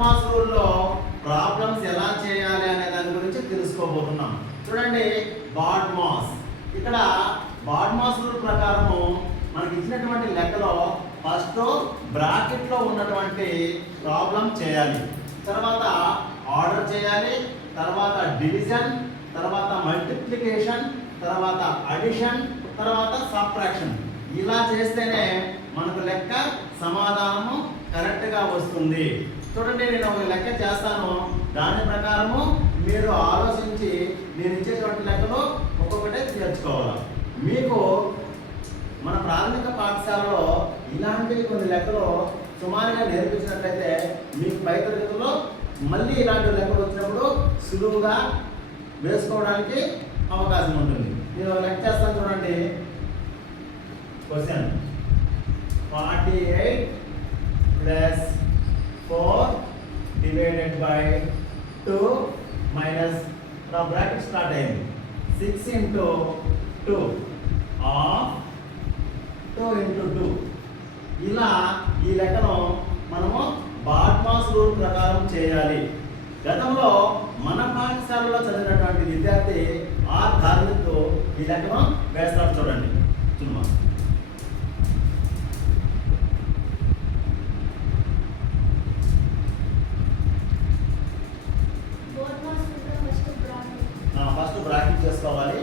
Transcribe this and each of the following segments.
BODMAS రూల్లో problems ఎలా చేయాలి అనే దాని గురించి తెలుసుకోబోతున్నాం. చూడండి, బాడ్మాస్ ఇక్కడ బాడ్మాస్ రూల్ ప్రకారము మనకి ఇచ్చినటువంటి లెక్కలో ఫస్ట్ బ్రాకెట్లో ఉన్నటువంటి ప్రాబ్లం చేయాలి, తర్వాత ఆర్డర్ చేయాలి, తర్వాత డివిజన్, తర్వాత మల్టిప్లికేషన్, తర్వాత అడిషన్, తర్వాత సబ్ట్రాక్షన్. ఇలా చేస్తేనే మనకు లెక్క సమాధానము కరెక్ట్గా వస్తుంది. చూడండి, నేను ఒక లెక్క చేస్తాను, దాని ప్రకారము మీరు ఆలోచించి నేను ఇచ్చేటువంటి లెక్కలు ఒక్కొక్కటే చేర్చుకోవాలి. మీకు మన ప్రాథమిక పాఠశాలలో ఇలాంటివి కొన్ని లెక్కలు సుమారుగా నేర్పించినట్లయితే మీకు పై తరగతుల్లో మళ్ళీ ఇలాంటి లెక్కలు వచ్చినప్పుడు సులువుగా వేసుకోవడానికి అవకాశం ఉంటుంది. నేను లెక్క చేస్తాను, చూడండి. Question 48 plus 4 divided by 2 minus bracket start అయింది 6 ఇంటూ 2 ఆఫ్ 2 ఇంటూ 2. ఇలా ఈ లెక్కను మనము బాడ్మాస్ రూల్ ప్రకారం చేయాలి. గతంలో మన పాఠశాలలో చదివినటువంటి విద్యార్థి ఆర్ ధార్మిక్తో ఈ లెక్కను వేస్తాడు. చూడండి, చుమ్మా ఫస్ట్ బ్రాకెట్ చేసుకోవాలి.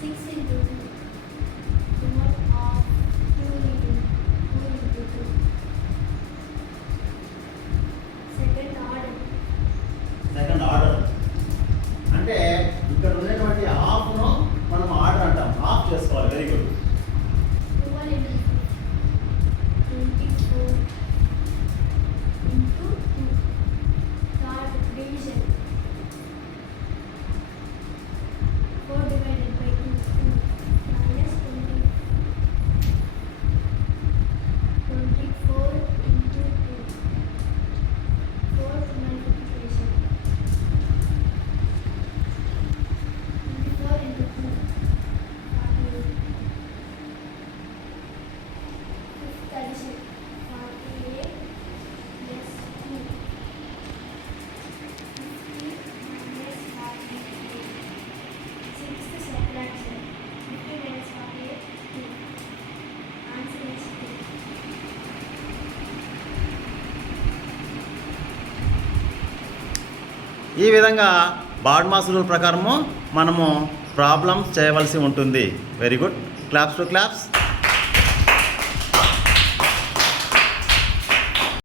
6 into 2 of 2 into 2. Second order అంటే ఇక్కడ ఉన్నటువంటి హాఫ్ను మనం ఆర్డర్ అంటాం. హాఫ్ చేసుకోవాలి. Very good. 12 into 24 into 2. Third division. 4 divided by 2 minus 20. 24 into 2. Fourth multiplication. 24 into 2. 48. Fifth addition. 48 plus 2. 50 minus 48. Sixth subtraction. 50 minus 48, 2. Answer is 2. ఈ విధంగా BODMAS rule ప్రకారము మనము ప్రాబ్లమ్స్ చేయవలసి ఉంటుంది. Very good. Claps to claps.